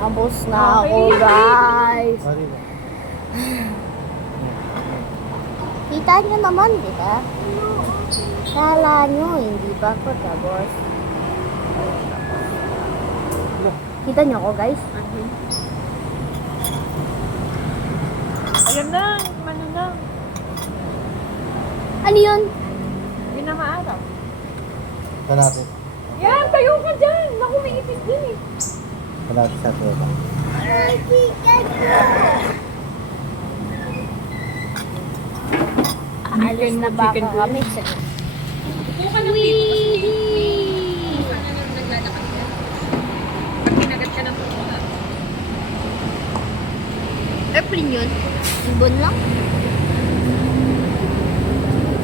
Tapos na ako, guys. Kita nyo naman, di ba? Kala nyo, hindi ba ako tapos? Kita nyo ako, guys? Ayan na, ano na. Ano yun? Yun na maaraw. Ito natin. Yan, tayo ka dyan. Naku, may ipis din eh. Ito natin sa tuwa. Alis na ba chicken kami? Buka ng Wee! naglalakad ka. Pag kinagat ka ng pupunta. Airplane yun? Ibon lang?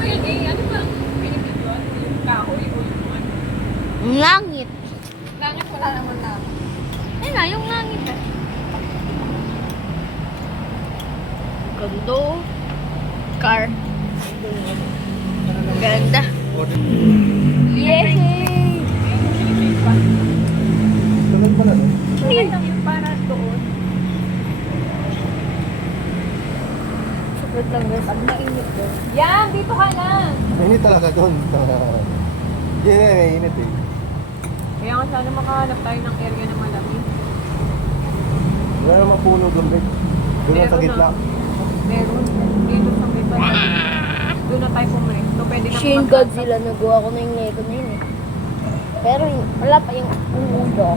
Ayan eh, ano ba? Pinipidyon? Yung kahoy o yung ano? Ang langit. Langit wala naman na. Ayun na, yung langit eh. Gando. Car. Ganda. Yay! Tuloy mo na no? Okay lang yung para doon. Sakit lang guys. Pag nainit doon. Yan, dito ka na. Mainit talaga doon. Hindi na, mainit eh. Kaya nga sana makahanap tayo ng area na malamig. Wala namang puno doon, babe. Doon lang sa Meron gitna. na. Meron. Dito sa may banda. Doon na tayo pumalit. So, pwede na Shin Godzilla, nagawa ko na yung Lego na yun eh. Pero wala pa yung ulo.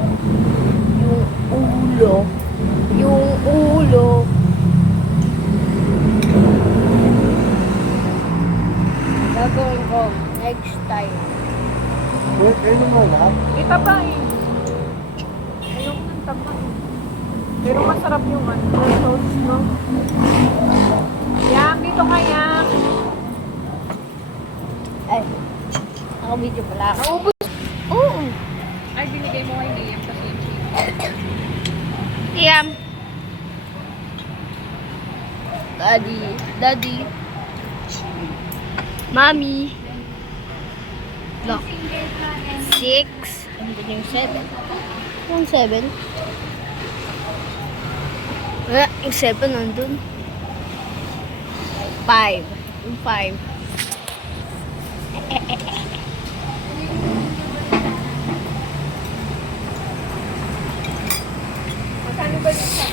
Yung ulo. Yung ulo. Gagawin ko next time. Wait, ayun naman lahat. Itapain. Ayoko ng tapain. Pero masarap yung ano. Toast, no? Yan, dito ka yan. Ay, naka-video pala ako. Oo. Ay, binigay mo kay Liam kasi yung chicken. Liam. Daddy. Daddy. Mommy. Look. 6. Andun yung 7. Yung 7? Wala, yung 7 nandun. 5. Yung 5. Magkano ba dito?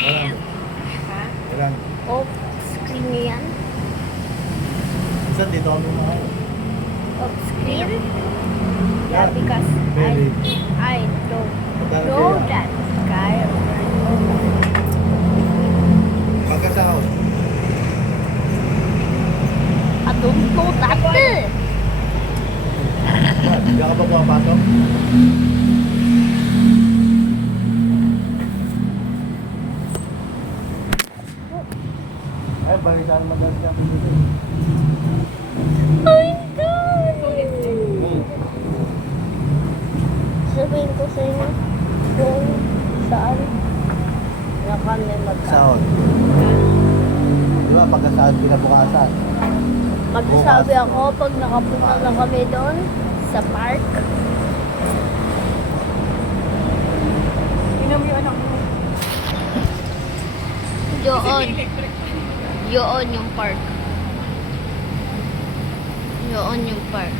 Walang. Ha? Walang. Oh, screen niya yan. Isa dito kami makain. Oh, screen? Yeah, because Baby. I don't Magkano know kaya? that guy. Pagkasahod. I don't know that. Hindi ka ba pumapasok? Ay, balitaan magalit niya. Ay, God! Sulit din. Sabihin ko sa inyo kung saan na kami Sahod. Di ba pagkasahod kinabukasan? Magsasabi ako pag nakapunta na kami doon sa park. Inom yung anak mo. Doon. Yun yung park. Yun yung park.